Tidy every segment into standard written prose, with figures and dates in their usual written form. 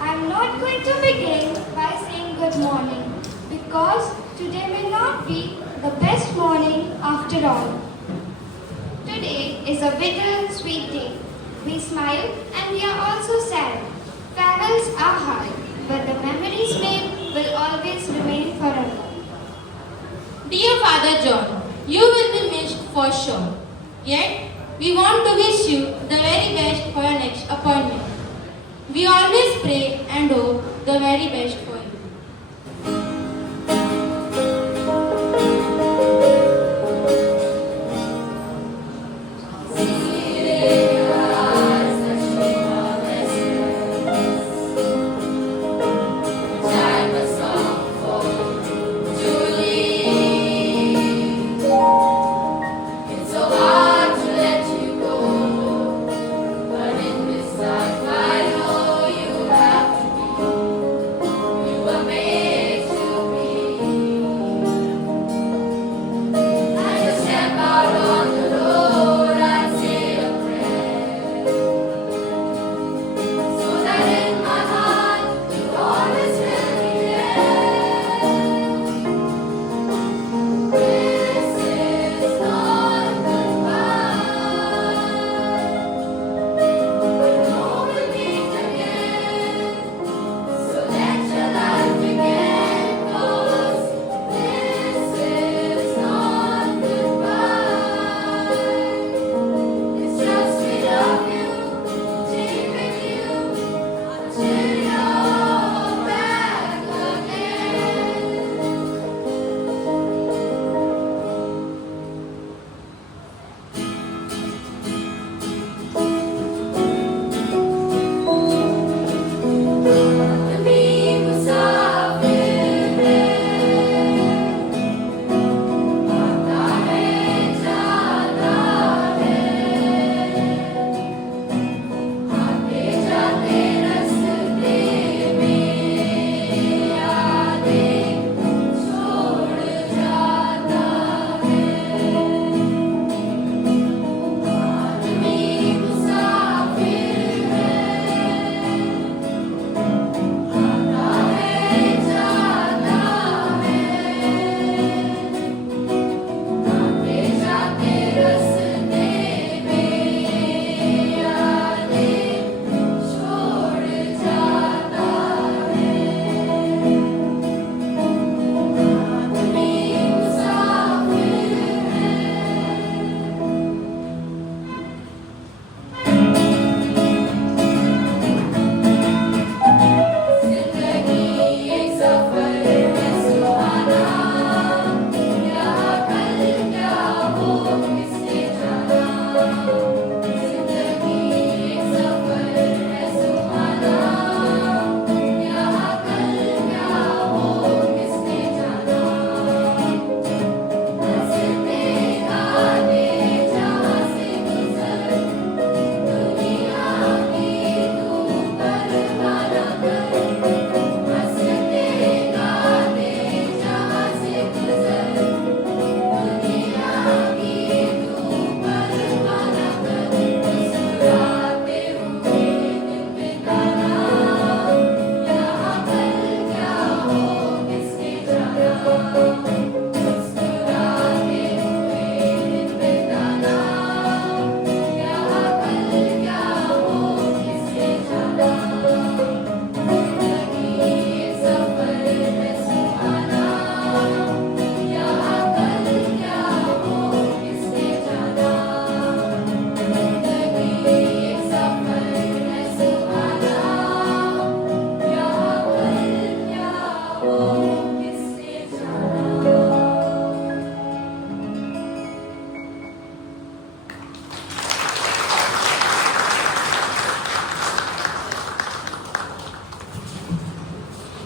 I'm not going to begin by saying good morning because today may not be the best morning after all. Today is a bittersweet day. We smile and we are also sad. Farewells are hard, but the memories made will always remain forever. Dear Father John, you will be missed for sure. Yet, we want to wish you the very best for your next appointment. We always pray and hope the very best for you.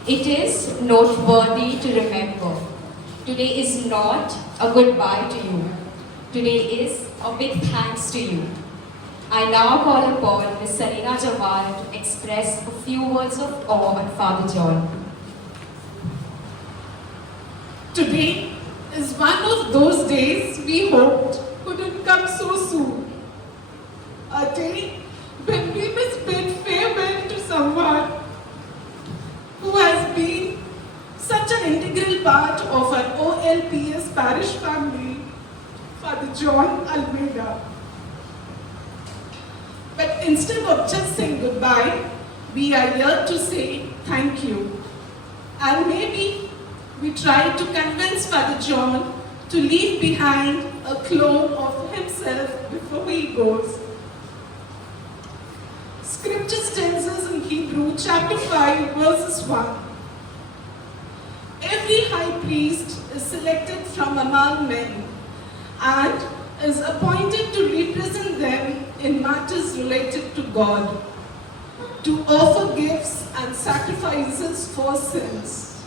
It is noteworthy to remember. Today is not a goodbye to you. Today is a big thanks to you. I now call upon Ms. Sarina Jawal to express a few words of awe on Father John. Today is one of those days we hoped couldn't come so soon. A day when we must bid farewell to someone LPS parish family, Father John Almeida. But instead of just saying goodbye, we are here to say thank you. And maybe we try to convince Father John to leave behind a clone of himself before he goes. Scripture tells us in Hebrew chapter 5 verses 1. Every high priest is selected from among men and is appointed to represent them in matters related to God, to offer gifts and sacrifices for sins.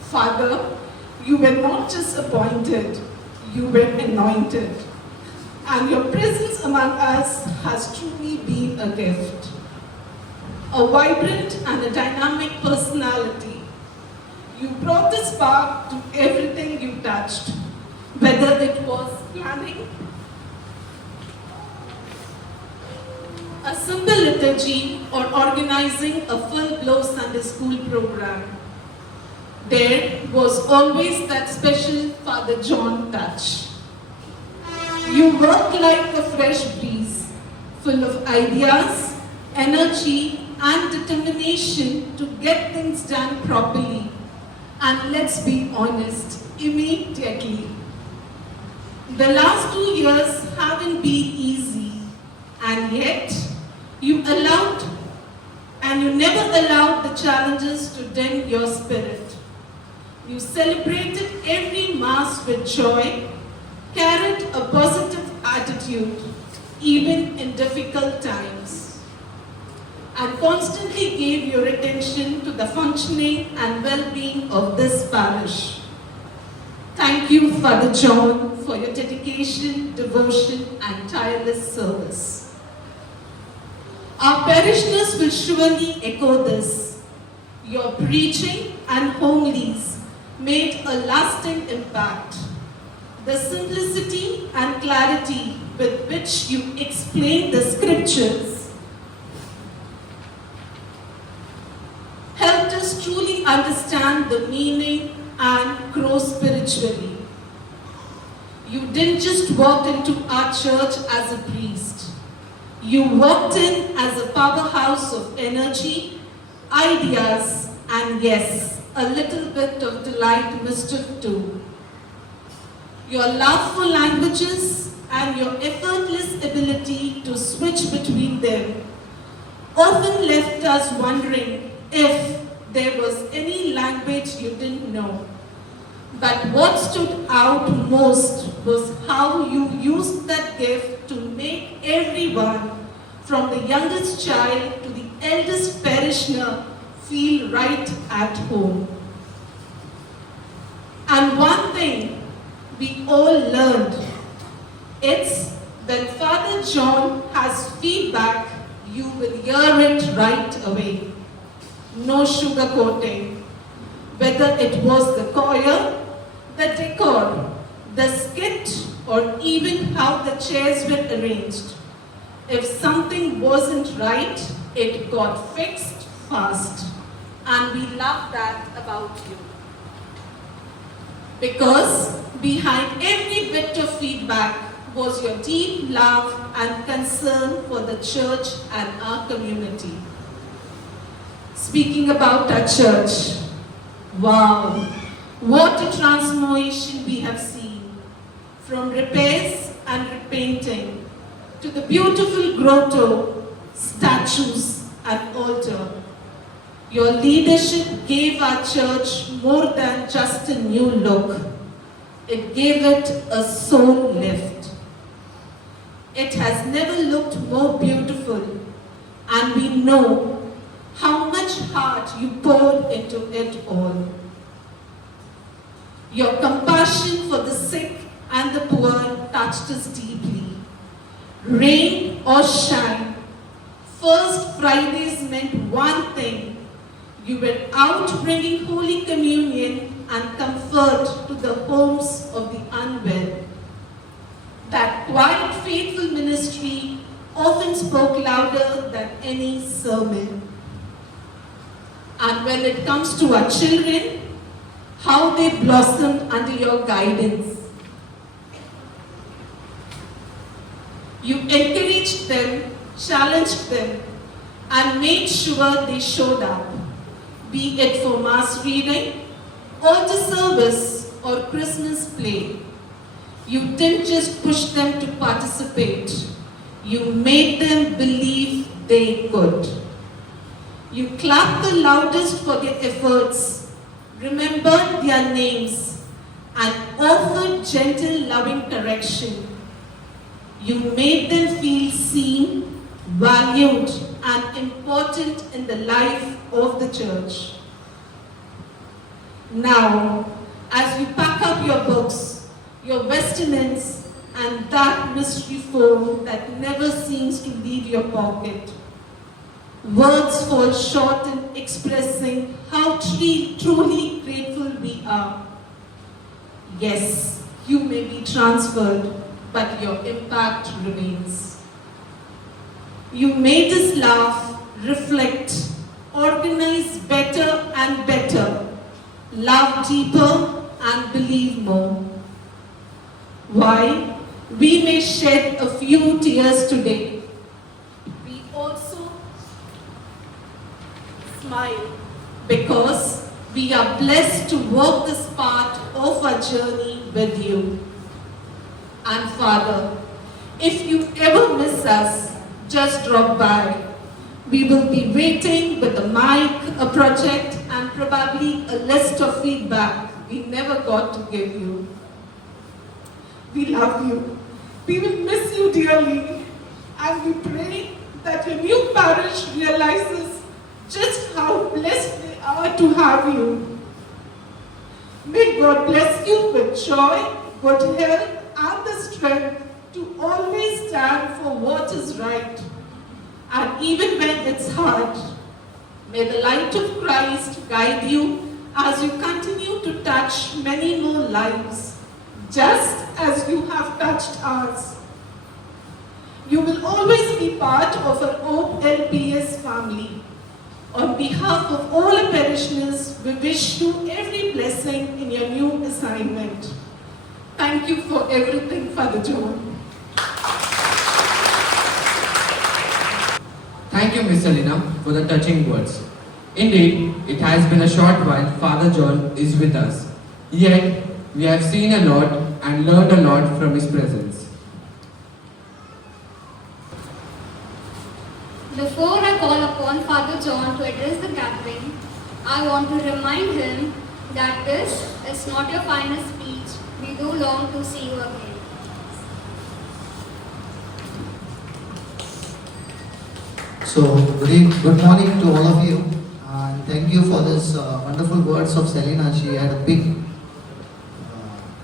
Father, you were not just appointed, you were anointed. And your presence among us has truly been a gift. A vibrant and a dynamic personality. You brought a spark to everything you touched, whether it was planning a simple liturgy or organizing a full-blown Sunday school program. There was always that special Father John touch. You work like a fresh breeze, full of ideas, energy, and determination to get things done properly. And let's be honest, immediately. The last 2 years haven't been easy, and yet you never allowed the challenges to dim your spirit. You celebrated every Mass with joy, carried a positive attitude, even in difficult times, and constantly gave your attention to the functioning and well-being of this parish. Thank you, Father John, for your dedication, devotion, and tireless service. Our parishioners will surely echo this. Your preaching and homilies made a lasting impact. The simplicity and clarity with which you explain the scriptures helped us truly understand the meaning and grow spiritually. You didn't just walk into our church as a priest. You walked in as a powerhouse of energy, ideas, and yes, a little bit of delight, mischief too. Your love for languages and your effortless ability to switch between them often left us wondering if there was any language you didn't know. But what stood out most was how you used that gift to make everyone, from the youngest child to the eldest parishioner, feel right at home. And one thing we all learned, it's when Father John has feedback, you will hear it right away. No sugarcoating. Whether it was the choir, the decor, the skit, or even how the chairs were arranged. If something wasn't right, it got fixed fast. And we love that about you. Because behind every bit of feedback was your deep love and concern for the church and our community. Speaking about our church, wow, what a transformation we have seen. From repairs and repainting to the beautiful grotto, statues and altar. Your leadership gave our church more than just a new look. It gave it a soul lift. It has never looked more beautiful, and we know how much heart you poured into it all. Your compassion for the sick and the poor touched us deeply. Rain or shine, First Fridays meant one thing. You were out bringing Holy Communion and comfort to the homes of the unwell. That quiet, faithful ministry often spoke louder than any sermon. And when it comes to our children, how they blossomed under your guidance. You encouraged them, challenged them, and made sure they showed up, be it for mass reading, altar service, or Christmas play. You didn't just push them to participate, you made them believe they could. You clapped the loudest for their efforts, remembered their names, and offered gentle, loving correction. You made them feel seen, valued, and important in the life of the church. Now, as you pack up your books, your vestments, and that mystery phone that never seems to leave your pocket, words fall short in expressing how truly grateful we are. Yes, you may be transferred, but your impact remains. You made us laugh, reflect, organize better and better, love deeper and believe more. Why? We may shed a few tears today. We also smile because we are blessed to walk this part of our journey with you. And Father, if you ever miss us, just drop by. We will be waiting with a mic, a project, and probably a list of feedback we never got to give you. We love you. We will miss you dearly. And we pray that your new parish realizes just how blessed they are to have you. May God bless you with joy, good health, and the strength to always stand for what is right. And even when it's hard, may the light of Christ guide you as you continue to touch many more lives, just as you have touched ours. You will always be part of our Hope LPS family. On behalf of all our parishioners, we wish you every blessing in your new assignment. Thank you for everything, Father John. Thank you, Miss Selina, for the touching words. Indeed, it has been a short while Father John is with us. Yet, we have seen a lot and learned a lot from his presence. Before I call upon Father John to address the gathering, I want to remind him that this is not your final speech. We do long to see you again. So, good morning to all of you, and thank you for this wonderful words of Selina. She had a big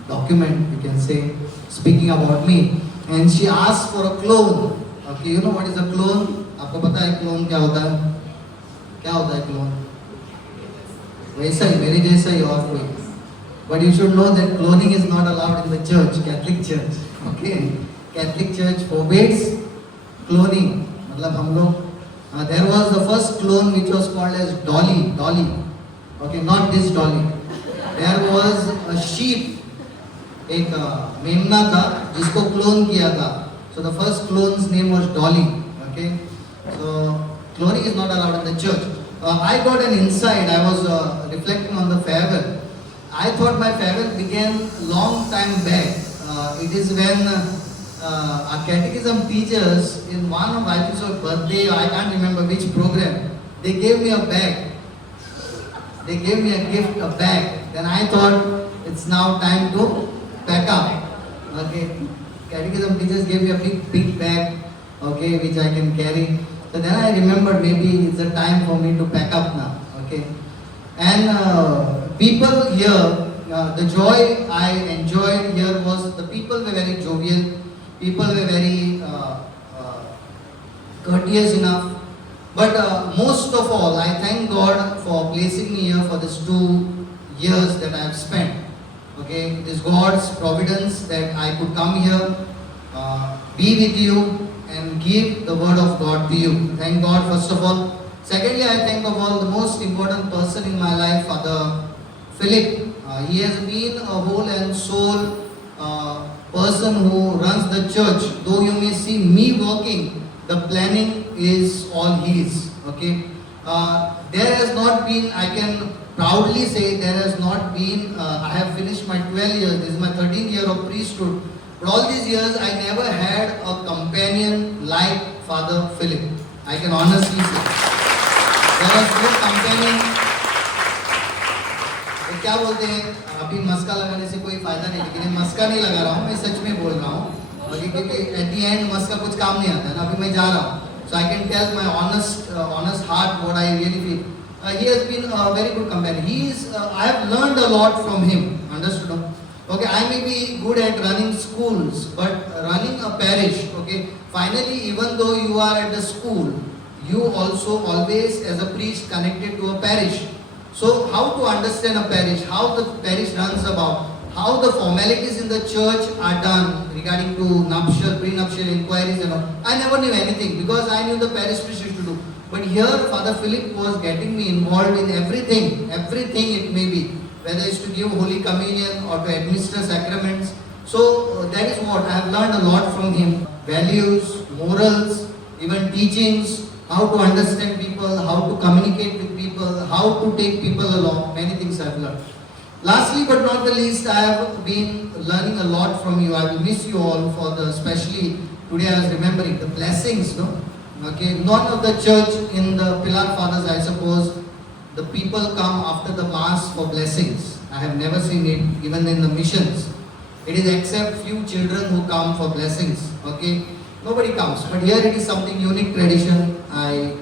document, you can say, speaking about me, and she asked for a clone. Okay, you know what is a clone? आपको पता है clone क्या होता है? क्या होता है clone? वैसा ही, मेरे जैसा ही और कोई. But you should know that cloning is not allowed in the church, Catholic Church. Okay, Catholic Church forbids cloning. मतलब हम लोग there was the first clone which was called as Dolly. Okay, not this Dolly. There was a sheep, एक मेमना था जिसको clone किया था. So the first clone's name was Dolly. Okay, so cloning is not allowed in the church. I got an insight. I was reflecting on the farewell. I thought my farewell began long time back. It is when our catechism teachers in one of, I think so, birthday, I can't remember which program, they gave me a bag. They gave me a gift, a bag. Then I thought it's now time to pack up. Okay, catechism teachers gave me a big bag, okay, which I can carry. So then I remembered maybe it's a time for me to pack up now. Okay, and people here, the joy I enjoyed here was the people were very jovial. People were very courteous enough. But most of all, I thank God for placing me here for these 2 years that I have spent. Okay, it is God's providence that I could come here, be with you, and give the word of God to you. Thank God, first of all. Secondly, I thank of all the most important person in my life, Father Philip. He has been a whole and soul person who runs the church. Though you may see me working, the planning is all his. Okay. There has not been, I can proudly say, there has not been, I have finished my 12 years, this is my 13th year of priesthood. But all these years, I never had a companion like Father Philip. I can honestly say. There was no companion. तो क्या बोलते हैं, अभी मस्का लगाने से कोई फायदा नहीं, लेकिन मैं मस्का नहीं लगा रहा हूँ, मैं सच में बोल रहा हूँ, क्योंकि एट द एंड मस्का कुछ काम नहीं आता है ना, अभी मैं जा रहा हूँ. So I can tell my honest heart what I really feel. He has been a very good companion. I have learned a lot from him. Understood? Okay, I may be good at running schools, but running a parish, okay, finally, even though you are at the school, you also always, as a priest, connected to a parish. So, how to understand a parish, how the parish runs about, how the formalities in the church are done regarding to nuptial, prenuptial inquiries and all. I never knew anything because I knew the parish priest used to do. But here, Father Philip was getting me involved in everything it may be, whether it's to give Holy Communion or to administer sacraments. So, that is what I have learned a lot from him. Values, morals, even teachings, how to understand people, how to communicate with people, how to take people along, many things I have learned. Lastly but not the least, I have been learning a lot from you. I will miss you all for especially today I was remembering the blessings, no? Okay, none of the church in the Pillar Fathers, I suppose, the people come after the Mass for blessings. I have never seen it, even in the missions. It is except few children who come for blessings, okay? Nobody comes, but here it is something unique tradition. I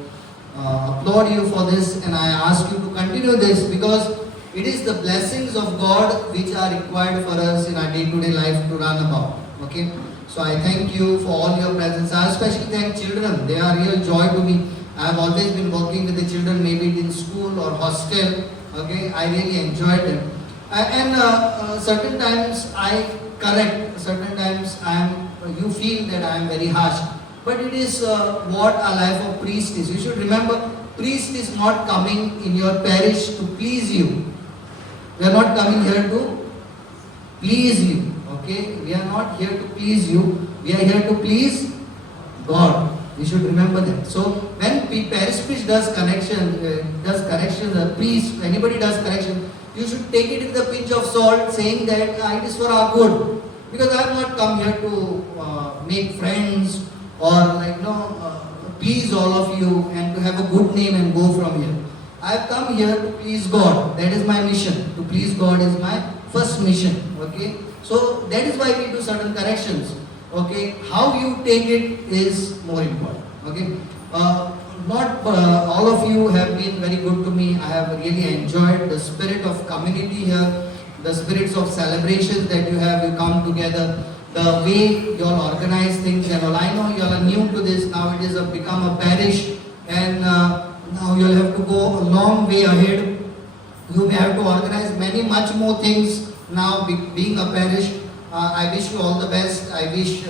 applaud you for this and I ask you to continue this because it is the blessings of God which are required for us in our day-to-day life to run about. Okay? So I thank you for all your presence. I especially thank children. They are real joy to me. I have always been working with the children, maybe in school or hostel. Okay? I really enjoyed them. And certain times I correct. Certain times you feel that I am very harsh. But it is what a life of priest is. You should remember, priest is not coming in your parish to please you. We are not coming here to please you. Okay? We are not here to please you. We are here to please God. You should remember that. So when parish priest does correction, a priest, anybody does correction, you should take it with a pinch of salt, saying that it is for our good. Because I have not come here to make friends or please all of you and to have a good name and go from here. I have come here to please God. That is my mission. To please God is my first mission. Okay. So that is why we do certain corrections. Okay. How you take it is more important. Okay. Not all of you have been very good to me. I have really enjoyed the spirit of community here, the spirits of celebrations that you come together, the way you all organize things and all. I know you all are new to this. Now it is become a parish and now you will have to go a long way ahead. You may have to organize much more things now being a parish. I wish you all the best. I wish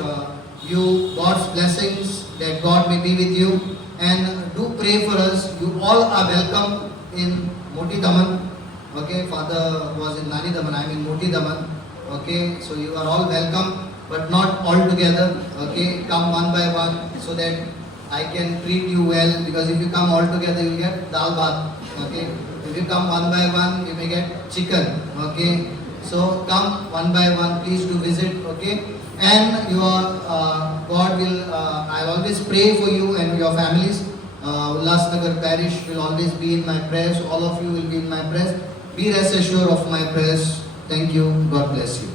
you God's blessings, that God may be with you. And do pray for us. You all are welcome in Moti Daman. Okay, Father was in Nani Daman, I am in Moti Daman. Okay, so you are all welcome, but not all together. Okay, come one by one so that I can treat you well, because if you come all together, you will get dal bhat. Okay, if you come one by one, you may get chicken. Okay, so come one by one, please do visit. Okay, and God will, I'll always pray for you and your families. Ulhasnagar Parish will always be in my prayers. All of you will be in my prayers. Be rest assured of my prayers. Thank you. God bless you.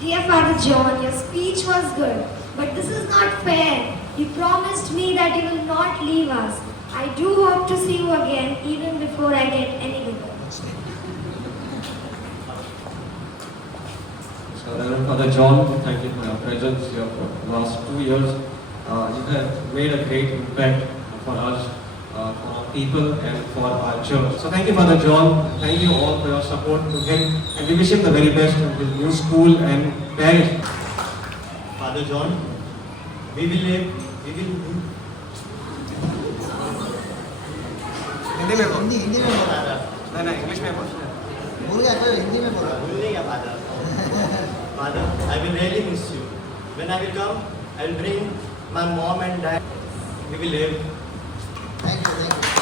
Dear Father John, your speech was good, but this is not fair. You promised me that you will not leave us. I do hope to see you again even before I get any bigger. So, Reverend Father John, thank you for your presence here for the last 2 years. You have made a great impact for us, for our people and for our church. So thank you, Father John. Thank you all for your support to him, and we wish him the very best in his new school and parish. Father John, we will Hindi में बोल। हिंदी में बोल। नहीं नहीं English में बोल। भूल गया तो हिंदी में बोला। भूल नहीं गया father. Father, I will really miss you. When I will come, I will bring my mom and dad. We will live. Thank you.